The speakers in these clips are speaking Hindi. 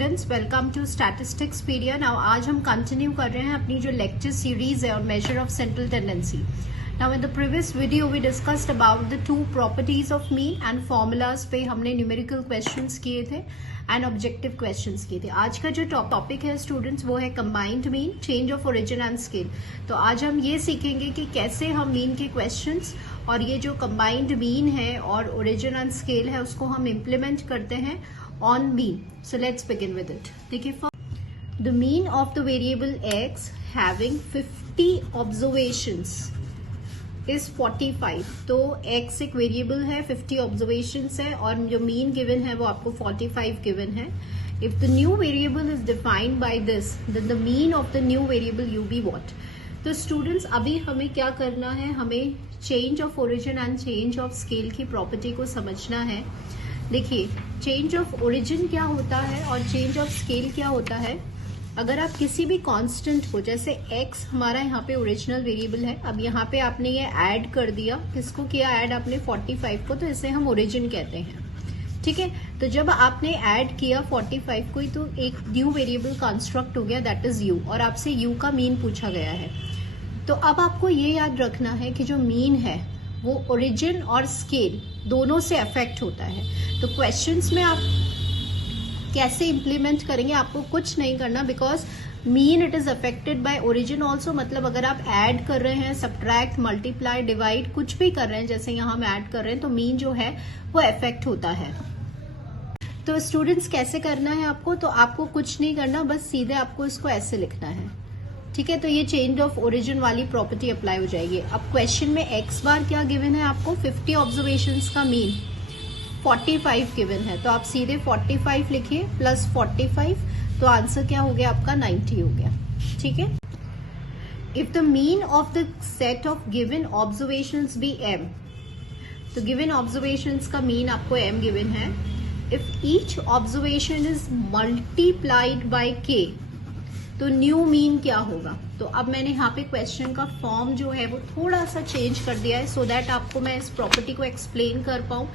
Students, welcome to statistics pedia. Now आज हम कंटिन्यू कर रहे हैं अपनी जो लेक्चर सीरीज है और measure of central tendency. Now in the previous video we discussed about the two properties of mean and formulas पे हमने न्यूमेरिकल क्वेश्चंस किए थे एंड ऑब्जेक्टिव क्वेश्चंस किए थे। आज का जो टॉपिक है स्टूडेंट्स वो है combined mean, change of origin and scale. तो आज हम ये सीखेंगे कि कैसे हम मीन के क्वेश्चंस और ये जो कंबाइंड मीन है और ओरिजिन एंड स्केल है उसको हम इम्प्लीमेंट करते हैं on mean. So let's begin with it. देखिए, the mean of the variable x having 50 observations is 45. तो x एक वेरिएबल है, 50 ऑब्जर्वेशंस है और जो मीन गिवन है वो आपको 45 गिवन है. If the new variable is defined by this, then the mean of the new variable u be what? तो स्टूडेंट्स अभी हमें क्या करना है, हमें change of origin and change of scale की प्रॉपर्टी को समझना है. देखिए, चेंज ऑफ ओरिजिन क्या होता है और चेंज ऑफ स्केल क्या होता है. अगर आप किसी भी कांस्टेंट को, जैसे x हमारा यहाँ पे ओरिजिनल वेरिएबल है, अब यहाँ पे आपने ये ऐड कर दिया, किसको किया ऐड आपने 45 को, तो इसे हम ओरिजिन कहते हैं. ठीक है, तो जब आपने ऐड किया 45 को ही तो एक न्यू वेरिएबल कंस्ट्रक्ट हो गया, दैट इज u, और आपसे u का मीन पूछा गया है. तो अब आपको ये याद रखना है कि जो मीन है वो ओरिजिन और स्केल दोनों से अफेक्ट होता है. तो क्वेश्चंस में आप कैसे इंप्लीमेंट करेंगे, आपको कुछ नहीं करना, because mean it is affected by origin also. मतलब अगर आप ऐड कर रहे हैं, सब्ट्रैक्ट, मल्टीप्लाई, डिवाइड कुछ भी कर रहे हैं, जैसे यहाँ हम ऐड कर रहे हैं, तो मीन जो है वो अफेक्ट होता है. तो स्टूडेंट्स कैसे करना है आपको, तो आपको कुछ नहीं करना, बस सीधे आपको इसको ऐसे लिखना है. ठीक है, तो ये चेंज ऑफ ओरिजिन वाली प्रॉपर्टी अप्लाई हो जाएगी. अब क्वेश्चन में एक्स बार क्या गिवन है आपको, 50 ऑब्जर्वेशंस का मीन 45 गिवन है, तो आप सीधे 45 लिखिए प्लस 45, तो आंसर क्या हो गया आपका 90 हो गया. ठीक है, if the mean of the set of given observations be m, तो गिवन ऑब्जर्वेशंस का मीन आपको m गिवन है. If each observation is multiplied by k, तो न्यू मीन क्या होगा. तो अब मैंने यहाँ पे क्वेश्चन का फॉर्म जो है वो थोड़ा सा चेंज कर दिया है, सो दैट आपको मैं इस प्रॉपर्टी को एक्सप्लेन कर पाऊँ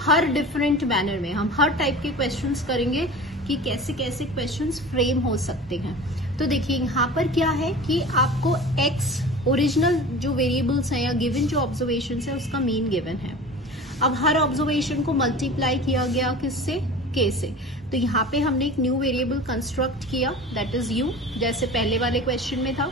हर डिफरेंट मैनर में. हम हर टाइप के क्वेश्चंस करेंगे कि कैसे कैसे क्वेश्चंस फ्रेम हो सकते हैं. तो देखिए यहाँ पर क्या है कि आपको x ओरिजिनल जो वेरिएबल्स हैं या गिवन जो ऑब्जर्वेशन है उसका मीन गिवन है. अब हर ऑब्जर्वेशन को मल्टीप्लाई किया गया किससे, k से. तो यहाँ पे हमने एक न्यू वेरिएबल कंस्ट्रक्ट किया, दैट इज u, जैसे पहले वाले क्वेश्चन में था.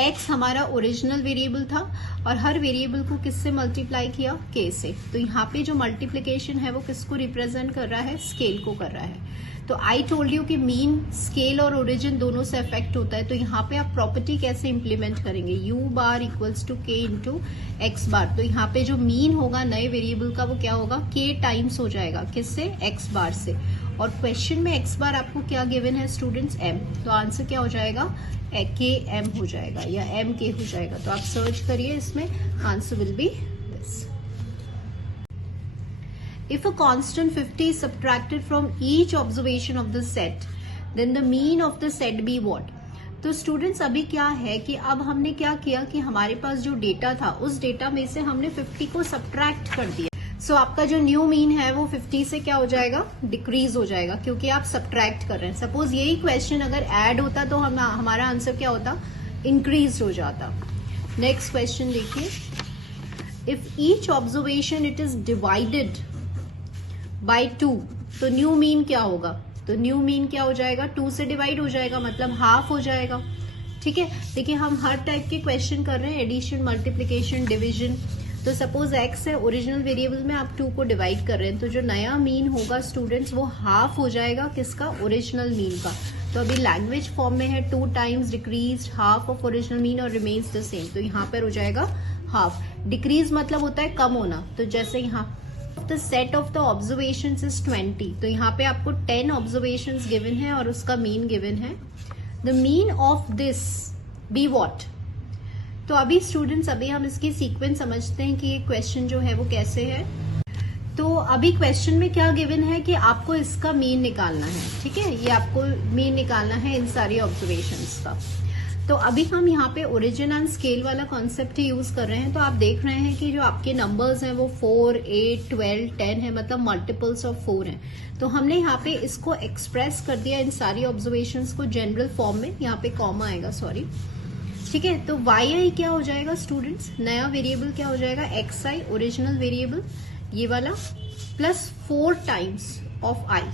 x हमारा ओरिजिनल वेरिएबल था और हर वेरिएबल को किससे मल्टीप्लाई किया, k से. तो यहाँ पे जो मल्टीप्लिकेशन है वो किसको रिप्रेजेंट कर रहा है, स्केल को कर रहा है. तो आई टोल्ड यू कि मीन, स्केल और ओरिजिन दोनों से अफेक्ट होता है. तो यहाँ पे आप प्रॉपर्टी कैसे इंप्लीमेंट करेंगे, u bar equals to k into X bar. तो यहाँ पे जो मीन होगा नए वेरिएबल का वो क्या होगा, k टाइम्स हो जाएगा, किससे, x बार से. और क्वेश्चन में x बार आपको क्या गिवन है स्टूडेंट्स, m, तो आंसर क्या हो जाएगा, k m हो जाएगा या m k हो जाएगा. तो आप सर्च करिए, इसमें answer will be this. If a constant 50 is subtracted from each observation of the set, then the mean of the set be what? तो स्टूडेंट्स अभी क्या है कि अब हमने क्या किया कि हमारे पास जो डेटा था उस डेटा में से हमने 50 को सब्ट्रैक्ट कर दिया. सो आपका जो न्यू मीन है वो 50 से क्या हो जाएगा, डिक्रीज हो जाएगा, क्योंकि आप सब्ट्रैक्ट कर रहे हैं. सपोज यही क्वेश्चन अगर ऐड होता तो हमारा आंसर क्या होता, इंक्रीज हो जाता. नेक्स्ट क्वेश्चन देखिए, if each observation it is divided by 2, तो न्यू मीन क्या होगा, तो न्यू मीन क्या हो जाएगा, 2 से डिवाइड हो जाएगा, मतलब हाफ हो जाएगा. ठीक है, देखिए हम हर टाइप के क्वेश्चन कर रहे हैं, एडिशन, मल्टीप्लिकेशन, डिवीजन. तो सपोज x है, ओरिजिनल वेरिएबल में आप 2 को डिवाइड कर रहे हैं, तो जो नया मीन होगा स्टूडेंट्स वो हाफ हो जाएगा, किसका, ओरिजिनल मीन का. तो अभी लैंग्वेज फॉर्म में है 2 times decrease half of original mean और रिमेन्स द सेम. तो यहाँ पर हो जाएगा हाफ. डिक्रीज मतलब होता है कम होना. तो जैसे यहाँ the set of the observations is 20, तो यहाँ पे आपको 10 observations given है और उसका mean given है. the mean of this be what? तो अभी स्टूडेंट्स अभी हम इसकी सीक्वेंस समझते हैं कि ये क्वेश्चन जो है वो कैसे है. तो अभी क्वेश्चन में क्या गिवन है कि आपको इसका मीन निकालना है. ठीक है, ये आपको मीन निकालना है इन सारी ऑब्जर्वेशंस का. तो अभी हम यहाँ पे ओरिजिन एंड स्केल वाला कॉन्सेप्ट ही यूज कर रहे हैं। तो आप देख रहे हैं कि जो आपके नंबर्स हैं वो 4, 8, 12, 10 है, मतलब मल्टीपल्स ऑफ 4 हैं। तो हमने यहाँ पे इसको एक्सप्रेस कर दिया इन सारी ऑब्जर्वेशंस को जनरल फॉर्म में। यहाँ पे कॉमा आएगा, सॉरी, ठीक है। तो वाई आई क्या हो जाएगा स्टूडेंट्स, नया वेरिएबल क्या हो जाएगा, एक्स आई ओरिजिनल वेरिएबल ये वाला, प्लस 4 टाइम्स ऑफ आई,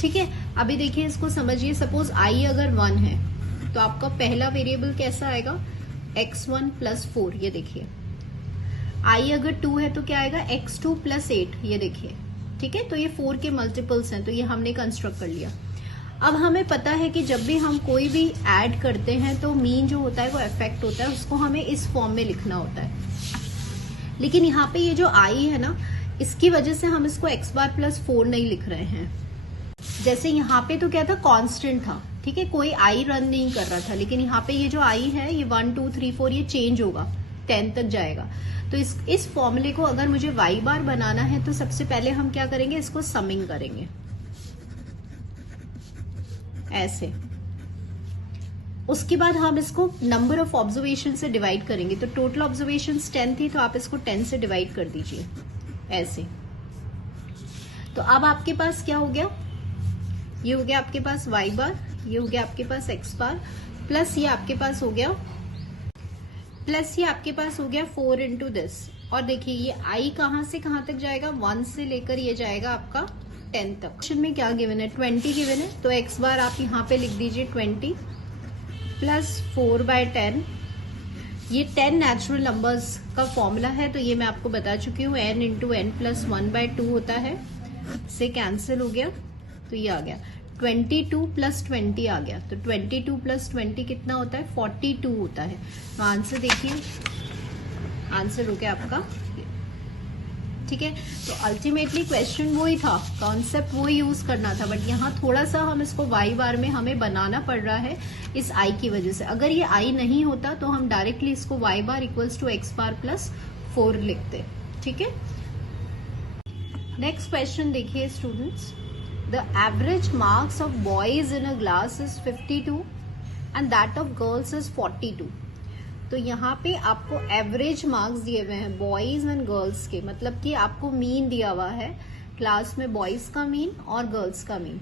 ठीक है। अभी देखिए इसको समझिए, सपोज आई अगर 1 है तो आपका पहला वेरिएबल कैसा आएगा, x1 प्लस 4, ये देखिए। आई अगर 2 है तो क्या आएगा, x2 प्लस 8, ये देखिए, ठीक है। तो ये 4 के मल्टीपल्स हैं, तो ये हमने कंस्ट्रक्ट कर लिया। अब हमें पता है कि जब भी हम कोई भी ऐड करते हैं तो मीन जो होता है वो इफेक्ट होता है, उसको हमें इस फॉर्म में लिखना होता है। लेकिन यहाँ पे ये जो आई है ना, इसकी वजह से हम इसको x बार प्लस 4 नहीं लिख रहे हैं। जैसे यहाँ पे तो क्या था, कांस्टेंट था, ठीक है, कोई आई रन नहीं कर रहा था। लेकिन यहाँ पे ये जो आई है ये 1, 2, 3, 4 ये चेंज होगा, 10 तक जाएगा। तो इस फॉर्मूले को अगर मुझे वाई बार बनाना है तो सबसे पहले हम क्या करेंगे, इसको समिंग करेंगे ऐसे। उसके बाद हम इसको नंबर ऑफ ऑब्जर्वेशन से डिवाइड करेंगे। तो टोटल ऑब्जर्वेशन 10 थी, तो आप इसको 10 से डिवाइड कर दीजिए ऐसे। तो अब आपके पास क्या हो गया, ये हो गया आपके पास y बार, ये हो गया आपके पास x बार, प्लस ये आपके पास हो गया, प्लस ये आपके पास हो गया 4 इंटू दिस। और देखिए ये i कहां से कहां तक जाएगा, 1 से लेकर ये जाएगा आपका 10 तक। क्वेश्चन में क्या गिवन है, 20 गिवन है। तो x बार आप यहाँ पे लिख दीजिए 20 प्लस 4/10। ये 10 नेचुरल नंबर्स का फॉर्मूला है, तो ये मैं आपको बता चुकी हूँ, n इंटू n प्लस 1/2 होता है, से कैंसिल हो गया, तो ये आ गया 22 प्लस 20 आ गया। तो 22 प्लस 20 कितना होता है, 42 होता है। तो आंसर देखिए, आंसर हो गया आपका, ठीक है। तो अल्टीमेटली क्वेश्चन वही था, कॉन्सेप्ट वही यूज करना था, बट यहाँ थोड़ा सा हम इसको वाई बार में हमें बनाना पड़ रहा है इस आई की वजह से। अगर ये आई नहीं होता तो हम डायरेक्टली इसको Y bar equals to X bar plus 4 लिखते, ठीक है। नेक्स्ट क्वेश्चन देखिए students, the average marks of boys in a class is 52 and that of girls is 42। तो यहाँ पे आपको एवरेज मार्क्स दिए हुए हैं बॉयज एंड गर्ल्स के, मतलब कि आपको मीन दिया हुआ है क्लास में, बॉयज का मीन और गर्ल्स का mean.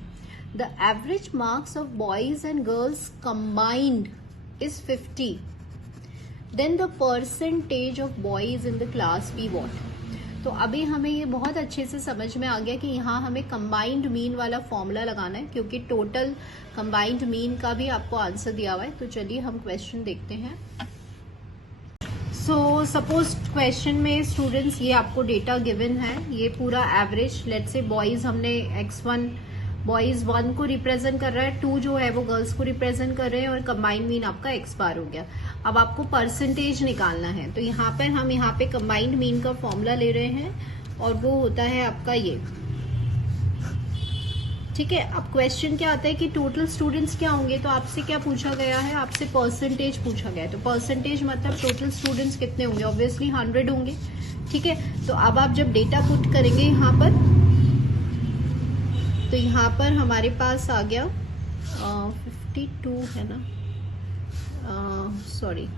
The average marks of boys and girls combined is 50, then the percentage of boys in the class be what. तो अभी हमें ये बहुत अच्छे से समझ में आ गया कि यहाँ हमें कंबाइंड मीन वाला फॉर्मूला लगाना है, क्योंकि टोटल कंबाइंड मीन का भी आपको आंसर दिया हुआ है। तो चलिए हम क्वेश्चन देखते हैं। सो सपोज क्वेश्चन में स्टूडेंट्स ये आपको डेटा गिवन है, ये पूरा एवरेज, लेट्स से बॉयज हमने x1 बॉयज 1 को रिप्रेजेंट कर रहा है, 2 जो है वो गर्ल्स को रिप्रेजेंट कर रहे हैं, और कंबाइंड मीन आपका x बार हो गया। अब आपको परसेंटेज निकालना है, तो यहाँ पर हम यहाँ पे कंबाइंड मीन का फॉर्मूला ले रहे हैं और वो होता है आपका ये, ठीक है। अब क्वेश्चन क्या आता है कि टोटल स्टूडेंट्स क्या होंगे, तो आपसे क्या पूछा गया है, आपसे परसेंटेज पूछा गया है। तो परसेंटेज मतलब टोटल स्टूडेंट्स कितने होंगे, ऑब्वियसली 100 होंगे, ठीक है। तो अब आप जब डेटा पुट करेंगे यहाँ पर, तो यहाँ पर हमारे पास आ गया 52 है ना, सॉरी,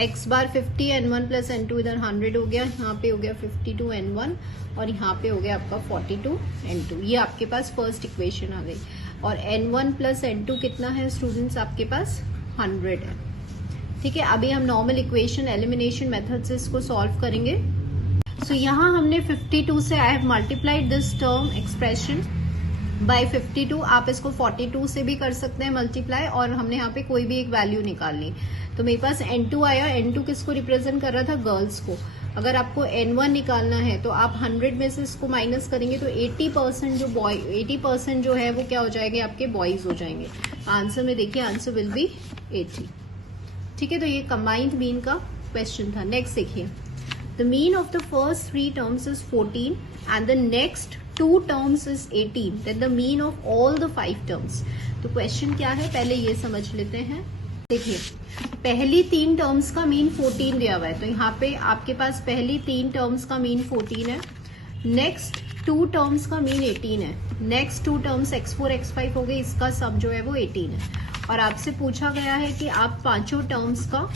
x बार 50, n1 प्लस n2 इधर 100 हो गया, यहाँ पे हो गया 52 n1 और यहाँ पे हो गया आपका 42 n2। ये आपके पास फर्स्ट इक्वेशन आ गई। और n1 प्लस n2 कितना है स्टूडेंट्स, आपके पास 100 है, ठीक है। अभी हम नॉर्मल इक्वेशन एलिमिनेशन मेथड से इसको सॉल्व करेंगे। सो यहाँ हमने 52 से I have multiplied this term expression by 52। आप इसको 42 से भी कर सकते हैं मल्टीप्लाई, और हमने यहाँ पे कोई भी एक वैल्यू निकालनी। तो मेरे पास n2 आया, n2 किसको रिप्रेजेंट कर रहा था, गर्ल्स को। अगर आपको n1 निकालना है तो आप 100 में से इसको माइनस करेंगे तो 80% जो है वो क्या हो जाएंगे, आपके बॉयज हो जाएंगे। आंसर में देखिए, आंसर विल बी 80, ठीक है। तो ये कंबाइंड मीन का क्वेश्चन था। नेक्स्ट देखिए, the mean of the first 3 terms is 14 and the next 2 terms is 18, then the mean of all the 5 terms. तो क्वेश्चन क्या है, पहले ये समझ लेते हैं। देखिए, पहली 3 टर्म्स का मीन 14 दिया हुआ है, तो यहाँ पे आपके पास पहली 3 टर्म्स का मीन 14 है, नेक्स्ट 2 टर्म्स का मीन 18 है, नेक्स्ट 2 टर्म्स x4 x5 हो गए, इसका सब जो है वो 18 है। और आपसे पूछा गया है कि आप पांचों टर्म्स का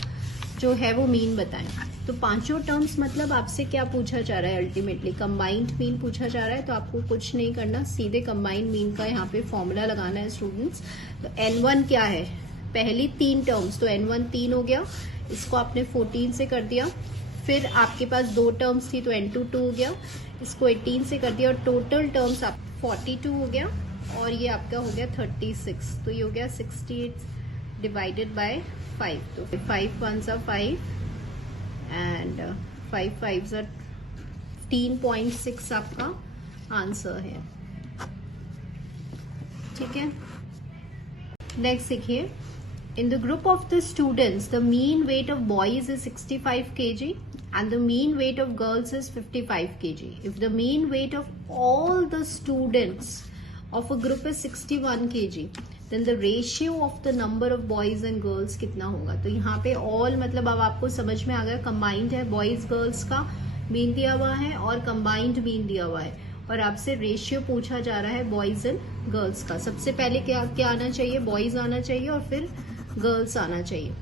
जो है वो मीन बताएं। तो पांचों टर्म्स मतलब आपसे क्या पूछा जा रहा है, अल्टीमेटली कंबाइंड मीन पूछा जा रहा है। तो आपको कुछ नहीं करना, सीधे कंबाइंड मीन का यहाँ पे फॉर्मूला लगाना है स्टूडेंट्स। तो N1 क्या है, पहली 3 टर्म्स, तो N1 3 हो गया, इसको आपने 14 से कर दिया। फिर आपके पास 2 टर्म्स थी तो N2 2 हो गया, इसको 18 से कर दिया, और टोटल टर्म्स आप 42 हो गया, और ये आपका हो गया 36। तो ये हो गया 68 डिवाइडेड बाय 5। तो 5 1s are 5 and 5 5s are 15.6 आपका आंसर है। ठीक है, नेक्स्ट देखिए, in the group of the students the mean weight of boys is 65 kg and the mean weight of girls is 55 kg. If the mean weight of all the students of a group is 61 kg then the ratio of the number of boys and girls कितना होगा। तो यहाँ पे all मतलब अब आपको समझ में आ गया, कंबाइंड है, बॉयज गर्ल्स का मीन दिया हुआ है और कंबाइंड मीन दिया हुआ है, और आपसे रेशियो पूछा जा रहा है बॉयज एंड गर्ल्स का। सबसे पहले क्या क्या आना चाहिए, बॉयज आना चाहिए और फिर गर्ल्स आना चाहिए।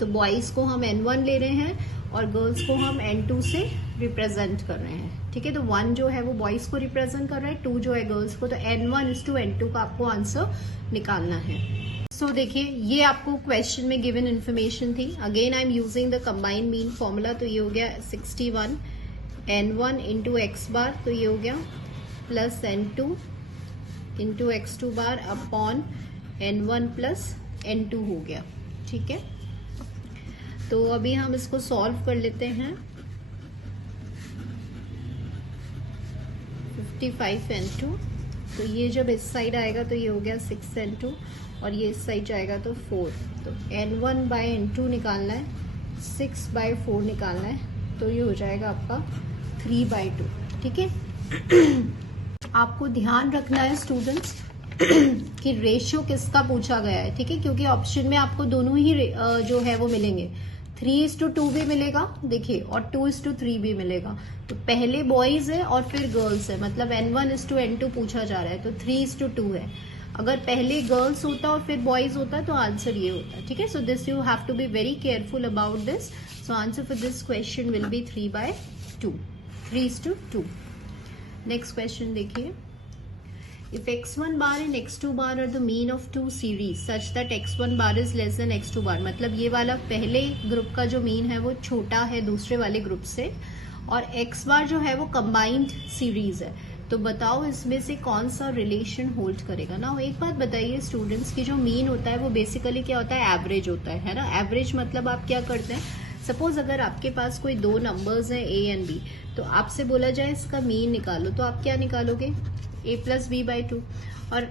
तो बॉयज को हम N1 ले रहे हैं और गर्ल्स को हम N2 से रिप्रेजेंट कर रहे हैं। ठीक है, तो 1 जो है वो बॉयज को रिप्रेजेंट कर रहा है, 2 जो है गर्ल्स को। तो N1:N2 का आपको आंसर निकालना है। सो देखिए, ये आपको क्वेश्चन में गिवन इन्फॉर्मेशन थी। Again I am using the combined mean formula. तो ये हो गया 61 N1 इंटू एक्स बार, तो ये हो गया plus N2 into x2 bar upon N1 plus N2 हो गया। ठीक है, तो अभी हम इसको सॉल्व कर लेते हैं। 55 N2, तो ये जब इस साइड आएगा तो ये हो गया 6 N2, और ये इस साइड जाएगा तो 4। तो N1/N2 निकालना है, 6/4 निकालना है, तो ये हो जाएगा आपका 3/2। ठीक है, आपको ध्यान रखना है स्टूडेंट्स कि रेशियो किसका पूछा गया है। ठीक है, क्योंकि ऑप्शन में आपको दोनों ही जो है वो मिलेंगे, 3:2 भी मिलेगा देखिए, और 2:3 भी मिलेगा। तो पहले बॉयज है और फिर गर्ल्स है, मतलब N1:N2 पूछा जा रहा है, तो 3:2 है। अगर पहले गर्ल्स होता और फिर बॉयज होता तो आंसर ये होता। ठीक है, so this you have to be very careful about this. So answer for this question will be 3/2। Next question देखिए, if x1 bar and x2 bar are the mean of two series such that x1 bar is less than x2 bar, मतलब ये वाला पहले ग्रुप का जो मीन है वो छोटा है दूसरे वाले ग्रुप से, और x बार जो है वो कंबाइंड सीरीज है, तो बताओ इसमें से कौन सा रिलेशन होल्ड करेगा ना। एक बात बताइए स्टूडेंट्स की जो मीन होता है वो बेसिकली क्या होता है, एवरेज होता है ना। एवरेज मतलब आप क्या करते हैं, सपोज अगर आपके पास कोई 2 नंबर्स हैं A एंड B, तो आपसे बोला जाए इसका मीन निकालो, तो आप क्या निकालोगे, A + B/2। और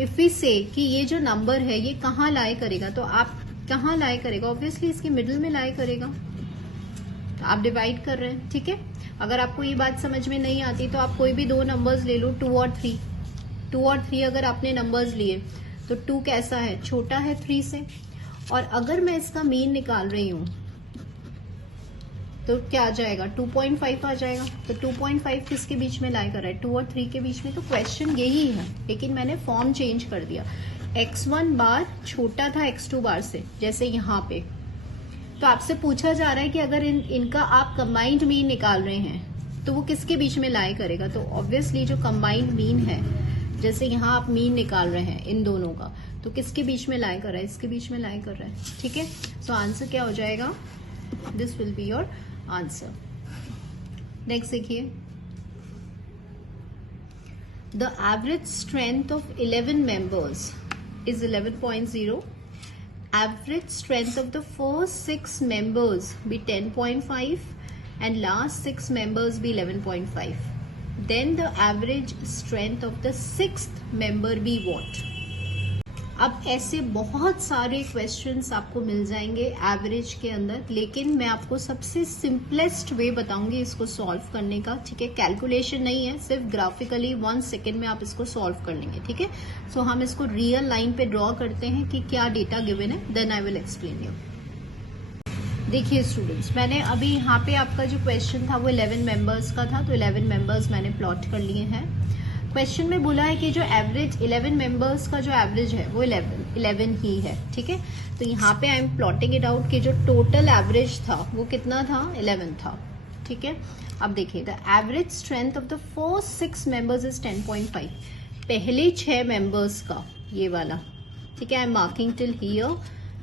इफ वी से कि ये जो नंबर है ये कहाँ लाई करेगा, तो आप कहाँ लाई करेगा, ऑब्वियसली इसके मिडिल में लाई करेगा। तो आप डिवाइड कर रहे हैं। ठीक है, अगर आपको ये बात समझ में नहीं आती तो आप कोई भी 2 नंबर्स ले लो, 2 और 3। 2 और 3 अगर आपने नंबर्स लिए तो 2 कैसा है, छोटा है 3 से, और अगर मैं इसका मीन निकाल रही हूं तो क्या आ जाएगा, 2.5 आ जाएगा। तो 2.5 किसके बीच में लाई कर रहा है, 2 और 3 के बीच में। तो क्वेश्चन यही है, लेकिन मैंने फॉर्म चेंज कर दिया। x1 बार छोटा था x2 बार से, जैसे यहाँ पे। तो आपसे पूछा जा रहा है कि अगर इनका आप कंबाइंड मीन निकाल रहे हैं तो वो किसके बीच में लाई करेगा। तो ऑब्वियसली जो कंबाइंड मीन है, जैसे यहाँ आप मीन निकाल रहे हैं इन दोनों का, तो किसके बीच में लाई कर रहा है, इसके बीच में लाई कर रहा है। ठीक है, सो आंसर क्या हो जाएगा, this will be your answer. Next देखिए, the average strength of 11 members is 11.0. Average strength of the first 6 members be 10.5 and last 6 members be 11.5. Then the average strength of the 6th member be what? अब ऐसे बहुत सारे क्वेश्चंस आपको मिल जाएंगे एवरेज के अंदर, लेकिन मैं आपको सबसे सिंपलेस्ट वे बताऊंगी इसको सॉल्व करने का। ठीक है, कैलकुलेशन नहीं है, सिर्फ ग्राफिकली 1 सेकेंड में आप इसको सॉल्व कर लेंगे। ठीक है, सो हम इसको रियल लाइन पे ड्रॉ करते हैं कि क्या डेटा गिवन है, then I will explain you. देखिए स्टूडेंट्स, मैंने अभी यहाँ पे आपका जो क्वेश्चन था वो 11 मेंबर्स का था, तो 11 मेंबर्स मैंने प्लॉट कर लिए हैं। क्वेश्चन में बोला है कि जो एवरेज 11 मेंबर्स का जो एवरेज है वो 11 ही है, ठीक है। तो यहाँ पे I am plotting it out कि जो टोटल एवरेज था वो कितना था, 11 था, ठीक है। अब देखिए, the average strength of the first 6 members is 10.5। पहले 6 मेंबर्स का ये वाला, ठीक है, I am marking till here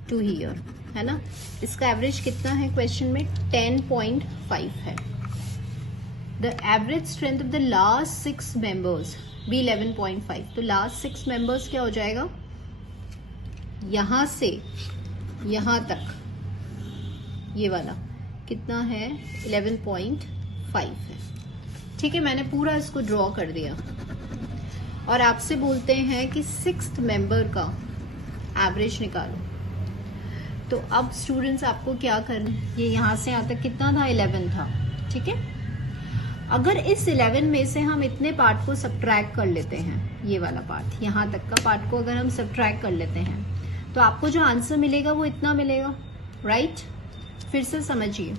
to here, है ना। इसका एवरेज कितना है क्वेश्चन में, 10.5 है। The average strength of the last 6 members भी 11.5। तो लास्ट 6 मेंबर्स क्या हो जाएगा, यहां से यहां तक ये वाला कितना है, 11.5 है, ठीक है। मैंने पूरा इसको ड्रॉ कर दिया और आपसे बोलते हैं कि 6th मेंबर का एवरेज निकालो। तो अब स्टूडेंट्स आपको क्या करना है, ये यहां से यहां तक कितना था, 11 था, ठीक है। अगर इस 11 में से हम इतने पार्ट को सब्ट्रैक्ट कर लेते हैं, ये वाला पार्ट, यहां तक का पार्ट को अगर हम सब्ट्रैक्ट कर लेते हैं तो आपको जो आंसर मिलेगा वो इतना मिलेगा, राइट। फिर से समझिए,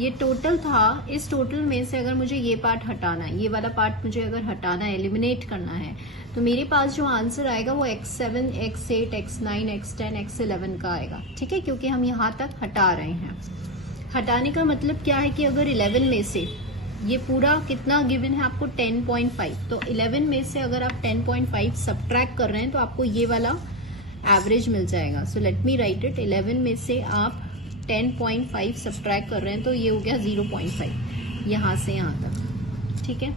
ये टोटल था, इस टोटल में से अगर मुझे ये पार्ट हटाना है, ये वाला पार्ट मुझे अगर हटाना है, एलिमिनेट करना है, तो मेरे पास जो आंसर आएगा वो x7, x8, x9, x10, x11 का आएगा, ठीक है, क्योंकि हम यहाँ तक हटा रहे हैं। हटाने का मतलब क्या है कि अगर 11 में से ये पूरा कितना गिवन है आपको, 10.5, तो 11 में से अगर आप 10.5 सब्ट्रैक्ट कर रहे हैं तो आपको ये वाला एवरेज मिल जाएगा। So let me right it, 11 में से आप 10.5 सब्ट्रैक्ट कर रहे हैं तो ये हो गया 0.5, यहाँ से यहाँ तक, ठीक है।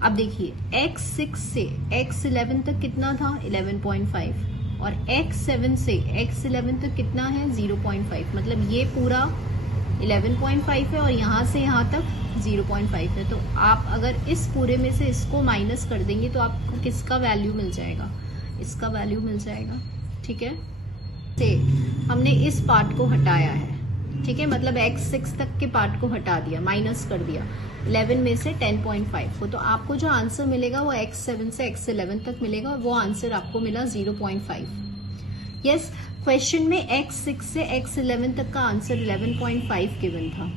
अब देखिए, x6 से x11 तक कितना था, 11.5, और x7 से x11 तक कितना है, 0.5, मतलब ये पूरा 11.5 है और यहाँ से यहाँ तक 0.5 है। तो आप अगर इस पूरे में से इसको माइनस कर देंगे तो आपको किसका वैल्यू मिल जाएगा, इसका वैल्यू मिल जाएगा, ठीक है। से हमने इस पार्ट को हटाया है, ठीक है, मतलब x6 तक के पार्ट को हटा दिया, माइनस कर दिया 11 में से 10.5 को, तो आपको जो आंसर मिलेगा वो x7 से x11 तक मिलेगा और वो आंसर आपको मिला 0.5। यस, क्वेश्चन में x6 से x11 तक का आंसर 11.5 गिवन था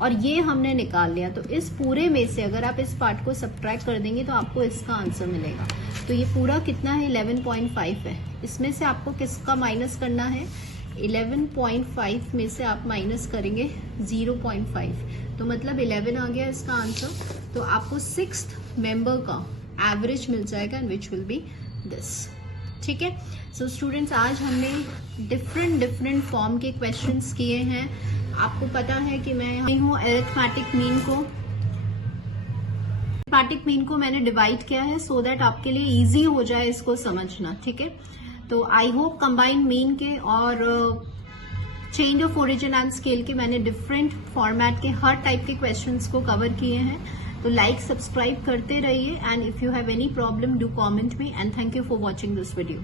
और ये हमने निकाल लिया। तो इस पूरे में से अगर आप इस पार्ट को सब्ट्रैक्ट कर देंगे तो आपको इसका आंसर मिलेगा। तो ये पूरा कितना है, 11.5 है। इसमें से आपको किसका माइनस करना है, 11.5 में से आप माइनस करेंगे 0.5, तो मतलब 11 आ गया इसका आंसर। तो आपको 6th मेंबर का एवरेज मिल जाएगा and which will be this, ठीक है। सो स्टूडेंट्स, आज हमने डिफरेंट फॉर्म के क्वेश्चंस किए हैं। आपको पता है कि मैं हूँ अरिथमेटिक मीन को मैंने डिवाइड किया है सो दैट आपके लिए इजी हो जाए इसको समझना, ठीक है। तो आई होप कंबाइंड मीन के और change of origin and scale के मैंने डिफरेंट फॉर्मेट के हर टाइप के क्वेश्चंस को कवर किए हैं। तो लाइक सब्सक्राइब करते रहिए and if you have any problem do comment me and thank you for watching this video.